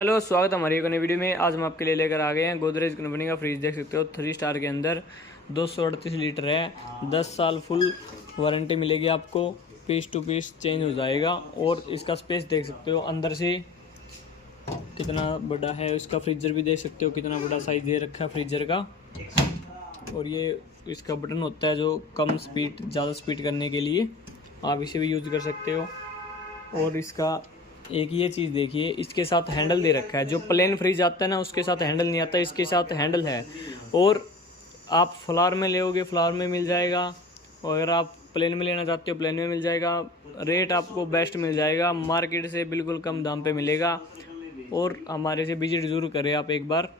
Hello, स्वागत है हमारी एक नई वीडियो में। आज हम आपके लिए लेकर आ गए हैं गोदरेज कंपनी का फ्रिज। देख सकते हो 3 स्टार के अंदर 238 लीटर है। 10 साल फुल वारंटी मिलेगी आपको। पीस टू पीस चेंज हो जाएगा। और इसका स्पेस देख सकते हो अंदर से कितना बड़ा है। इसका फ्रीजर भी देख सकते हो कितना बड़ा साइज दे रखा है फ्रीजर का। और ये इसका बटन होता है जो कम स्पीड ज़्यादा स्पीड करने के लिए आप इसे भी यूज़ कर सकते हो। और इसका एक ये चीज़ देखिए, इसके साथ हैंडल दे रखा है। जो प्लेन फ्रिज आता है ना उसके साथ हैंडल नहीं आता, इसके साथ हैंडल है। और आप फ्लावर में लोगे फ्लावर में मिल जाएगा, और अगर आप प्लेन में लेना चाहते हो प्लेन में मिल जाएगा। रेट आपको बेस्ट मिल जाएगा, मार्केट से बिल्कुल कम दाम पे मिलेगा। और हमारे से विजिट ज़रूर करें आप एक बार।